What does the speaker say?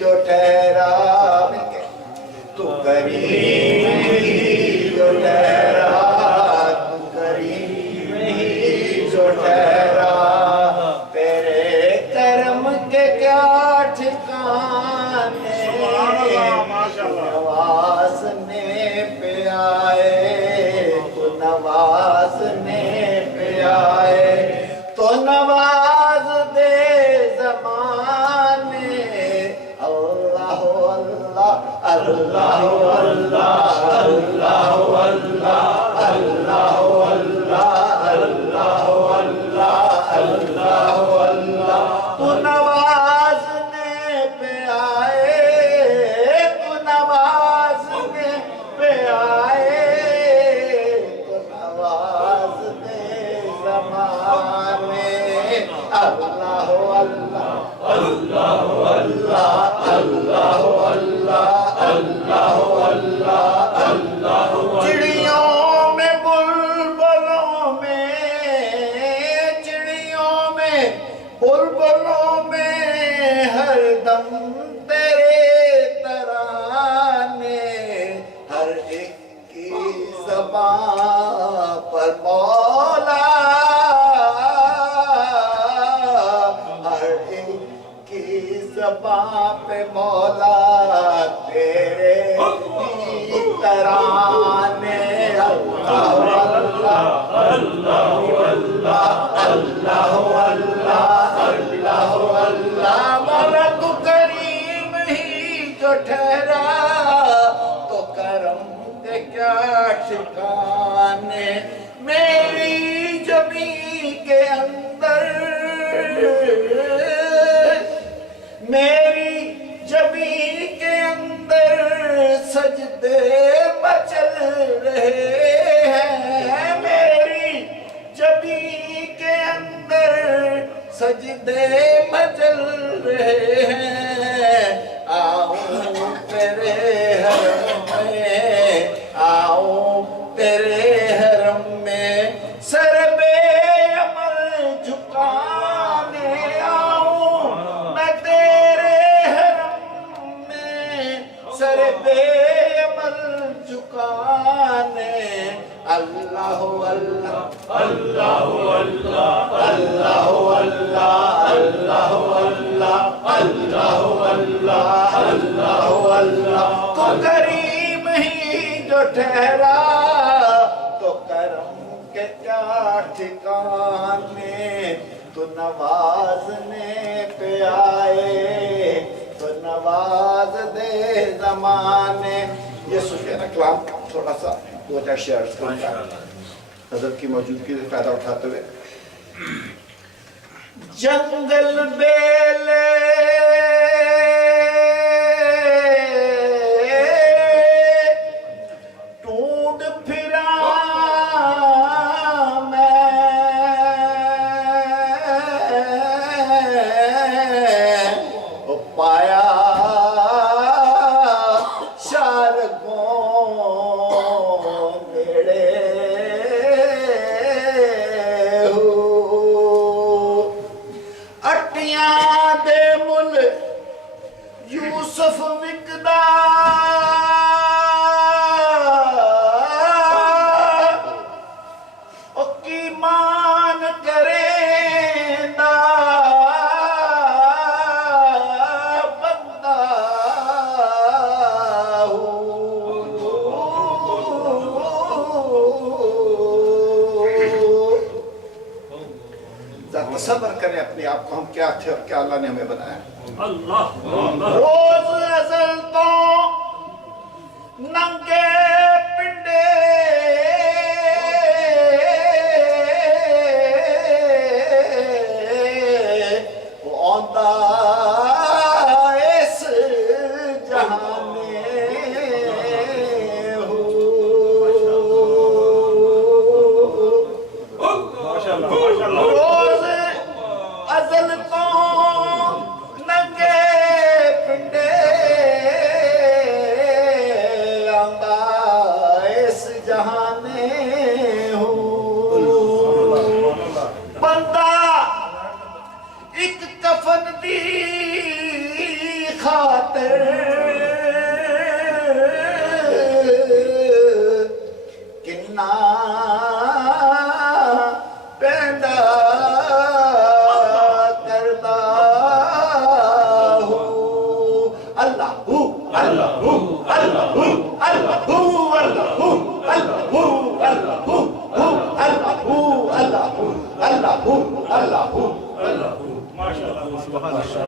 جو ٹھہرا تو کریم ہی جو ٹھہرا تو کریم ہی جو ٹھہرا تیرے کرم کے کیا ٹھکانے نوازنے پہ آئے تو نوازنے پہ آئے تو نواز دے زمانے اللہ اللہ اللہ اللہ اللہ اللہ اللہ اللہ اللہ اللہ اللہ تو نوازنے پہ آئے تو نوازنے پہ آئے تو نواز دے زمانے اللہ اللہ اللہ اللہ اللہ اللہ اللہ اللہ اللہ چڑیوں میں بلبلوں میں چڑیوں میں بلبلوں میں ہر دم تیرے ترانے ہر ایک کی زبان پر مولا ہر ایک کی زبان پہ مولا تیرے ہی ترانے اللہ اللہ اللہ اللہ اللہ اللہ اللہ مولا تو کریم ہی جو ٹھہرا تو کرم کے کیا ٹھکانے میری جبی کے اندر میری جبی کے اندر سجدے مچل رہے ہیں میری جبی کے اندر سجدے مچل رہے ہیں آؤں تیرے حرم میں آؤں تیرے حرم میں سر بے عمل جھکانے آؤں میں تیرے حرم میں سر بے عمل جھکانے اللہ اللہ اللہ اللہ اللہ اللہ اللہ اللہ اللہ اللہ اللہ تو کریم ہی جو ٹھہرا تو کرم کے کیا ٹھکانے تو نوازنے پہ آئے تو نواز دے زمانے یہ سفیانہ کلام تھوڑا سا دو چار شعر کرتا ہے حضرت کی موجودگی سے فائدہ اٹھاتے ہوئے جنگل بیلے ٹوٹ پھرا میں پایا یوسف وکدا او کی مان کریں دا بندہ ذرا صبر کریں اپنے آپ کو ہم کیا تھے اور کیا اللہ نے ہمیں بنایا روز ازل تو ننگے پنڈے آندا اس جہانے روز ازل تو ننگے پنڈے خاطر کنا پیدا کردا ہوں اللہ اللہ اللہ اللہ اللہ اللہ اللہ اللہ اللہ اللہ اللہ